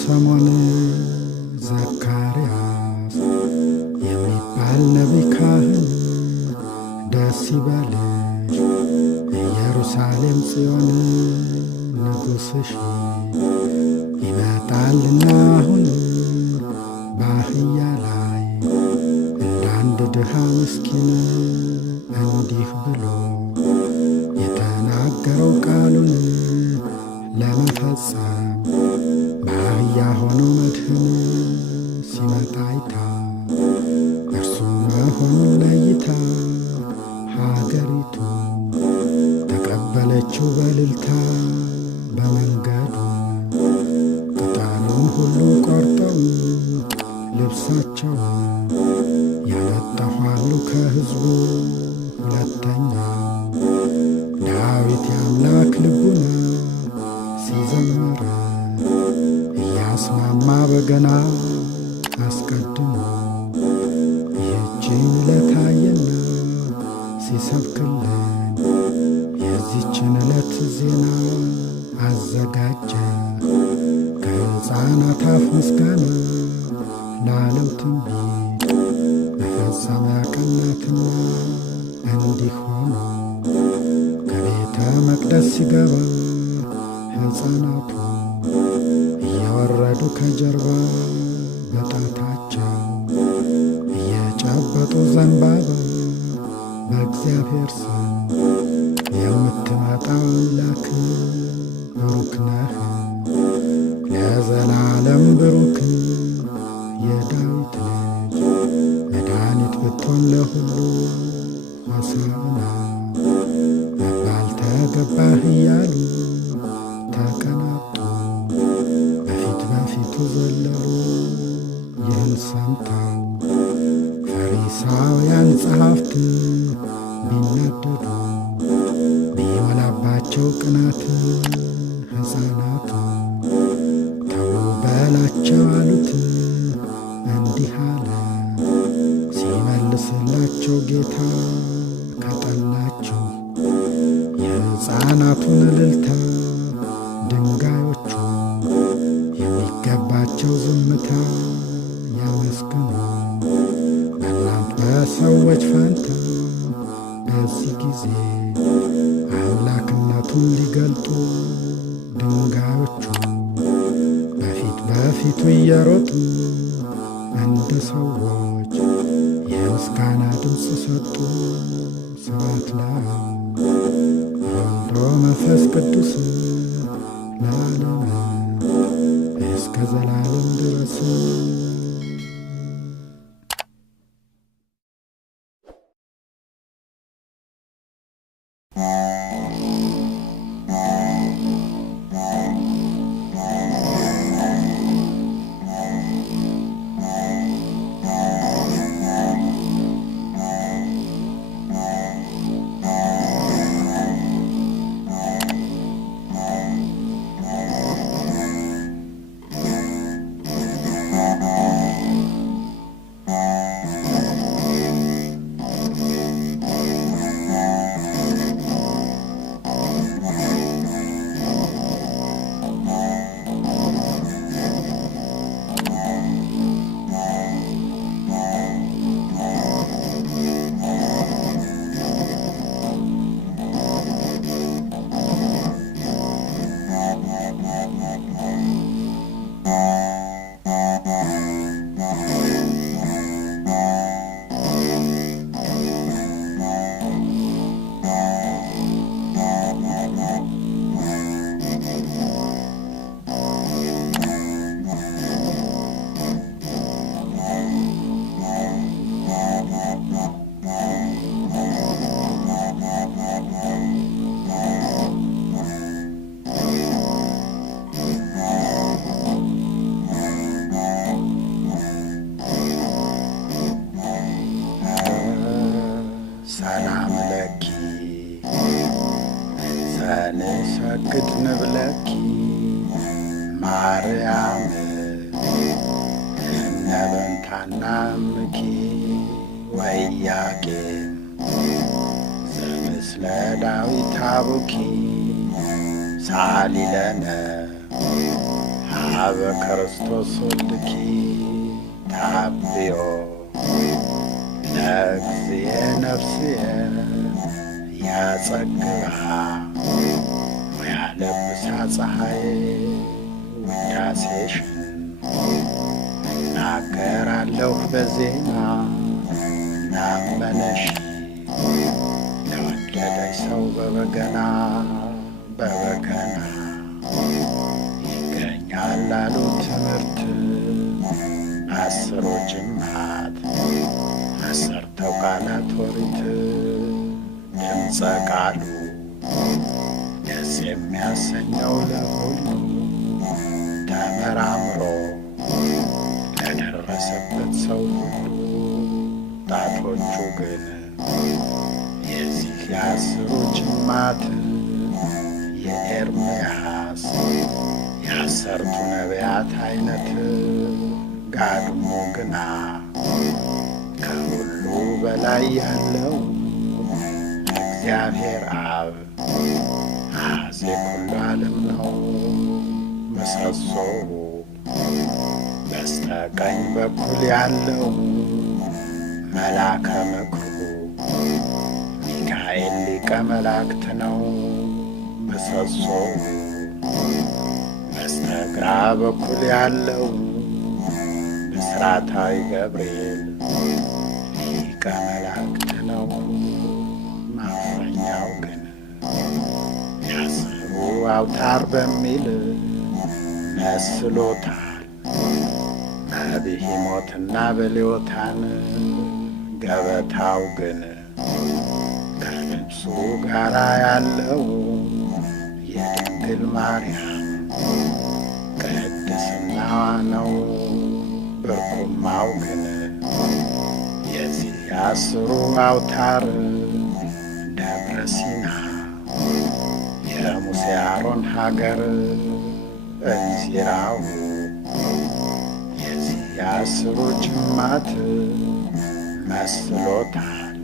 ሰሞን ዘካርያስ የሚባል ነቢይ ካህን ደስ ይበልሽ ኢየሩሳሌም ጽዮን ንጉሥሽ ይመጣልና አሁን በአህያ ላይ እንዳንድ ድሃ ምስኪን እንዲህ ብሎ የተናገረው ቃሉን ለመፈጸም በአህያ ሆኖ መድህን ሲመጣ አይታ እርሱ መሆኑን ለይታ ሀገሪቱ ተቀበለችው በእልልታ። በመንገዱ ቅጠሉን ሁሉ ቆርጠው ልብሳቸውን ያነጠፋሉ ከሕዝቡ። ሁለተኛው ዳዊት የአምላክ ልቡና ሲዘምር እያስማማ በገና አስቀድሞ ይህችን ዕለት አየና ሲሰብክልን የዚችን ዕለት ዜና አዘጋጀ ከሕፃናት አፍ ምስጋና ለዓለም ትንቢት መፈጸሚያ ቀናትና እንዲህ ሆኖ ከቤተ መቅደስ ሲገባ ሕፃናቱ እየወረዱ ከጀርባ በጣታቸው እየጨበጡ ዘንባባ በእግዚአብሔር ስም የምትመጣ አምላክ ብሩክ ነህ ለዘላለም ብሩክ የዳዊት ልጅ መድኃኒት ብትሆን ለሁሉ ሆሳዕና መባል ተገባህ እያሉ ተቀናጡ በፊት በፊቱ ዘለሉ። ይህን ሰምተው ፈሪሳውያን ጸሐፍት ቢናደዱ ቢሞላባቸው ቅናት ሕፃናቱ ተው በላቸው አሉት። እንዲህ አለ ሲመልስላቸው ጌታ ከጠላችሁ የሕፃናቱን እልልታ ድንጋዮቹ የሚገባቸው ዝምታ ያመስግኑ በእናንተ በሰዎች ፈንታ። በዚህ ጊዜ አምላክነቱን ሊገልጡ ድንጋዮቹ በፊት በፊቱ እየሮጡ እንደ ሰዎች የምስጋና ድምፅ ሰጡ። ስብሐት ለአብ ወወልድ ወመንፈስ ቅዱስ ለዓለመ እስከ ዘላለም ድረስ። ሰላም ለኪ ዘንሰግድ ንብለኪ ማርያም እምነበንታና እምኪ ወኢያቄም ዘምስለ ዳዊት አቡኪ ሳሊ ለነ አበ ክርስቶስ ወልድኪ ታብዮ ለእግዚእ ነፍስየ ያጸግብሃ ወያለብሳ ፀሐይ ውዳሴሽን እናገራለሁ በዜማ ናመነሽ ከወደደች ሰው በበገና ይገኛል ላሉ ትምህርት አስሩ ጅማት አሰርተው ቃላት ኦሪት ድምፀ ቃሉ ደስ የሚያሰኘው ለሁሉ ተመራምሮ ለደረሰበት ሰው ሁሉ ጣቶቹ ግን የዚህ የአስሩ ጅማት የኤርምያስ የአሰርቱ ነቢያት አይነት ጋድሞ ግና ከሁሉ በላይ ያለው እግዚአብሔር አብ አፄ ኩሉ ዓለም ነው ምሰሶው። በስተቀኝ በኩል ያለው መልአከ ምክሩ ሚካኤል ሊቀ መላእክት ነው ምሰሶው። በስተግራ በኩል ያለው ብስራታዊ ገብርኤል ሊቀ መላእክት ነው። ማፍረኛው ግን የአስሩ አውታር በሚል መስሎታል። በብሂሞትና በሌዎታን ገበታው ግን ከልብሱ ጋራ ያለው የድንግል ማርያም ቅድስናዋ ነው። ብርኩማው ግን የዚህ የአስሩ አውታር ደብረ ሲና የሙሴ አሮን ሀገር እንዚራው የዚህ የአስሩ ጅማት መስሎታል።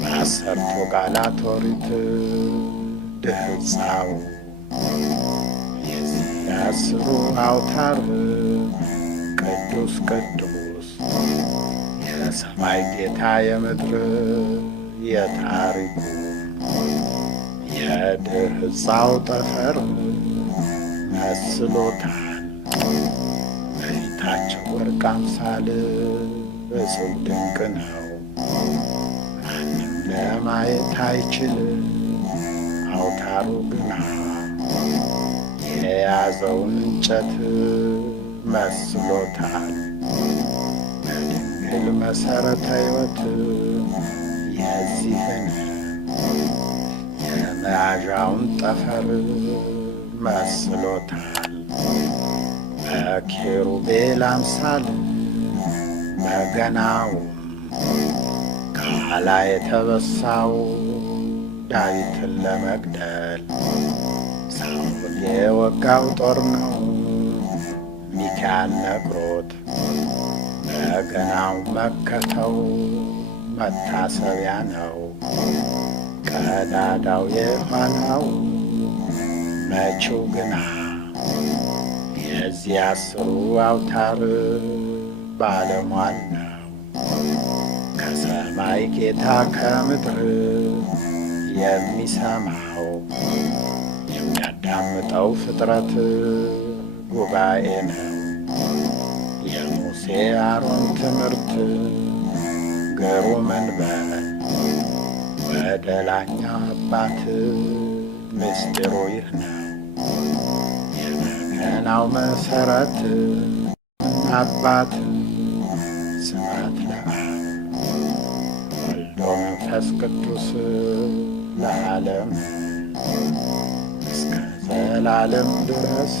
በአሰርቱ ቃላት ኦሪት ድህፃው የዚህ የአስሩ አውታር ቅዱስ ቅዱስ የሰማይ ጌታ የምድር የታሪኩ የድህፃው ጠፈር መስሎታል። በፊታቸው ወርቅ አምሳል እጹብ ድንቅ ነው። ማንም ለማየት አይችል አውታሩ ግና የያዘውን እንጨት መስሎታል። በድንግል መሠረተ ሕይወት የዚህን የመያዣውን ጠፈር መስሎታል። በኪሩቤል አምሳል በገናውም ከኋላ የተበሳው ዳዊትን ለመግደል ሳኦል የወጋው ጦር ነው። ሚካኤል ነግሮት በገናው መከተው መታሰቢያ ነው። ቀዳዳው የኋላው መቺው ግና የዚህ አስሩ አውታር ባለሟል ነው። ከሰማይ ጌታ ከምድር የሚሰማው የሚያዳምጠው ፍጥረት ጉባኤ ነው። የሙሴ አሮን ትምህርት ግሩም እንበል ወደ ላኛው አባት ምስጢሩ ይህ ነው። የበገናው መሠረት አባት ስብሐት ለአብ ወልድ ወመንፈስ ቅዱስ ለዓለም እስከ ዘላለም ድረስ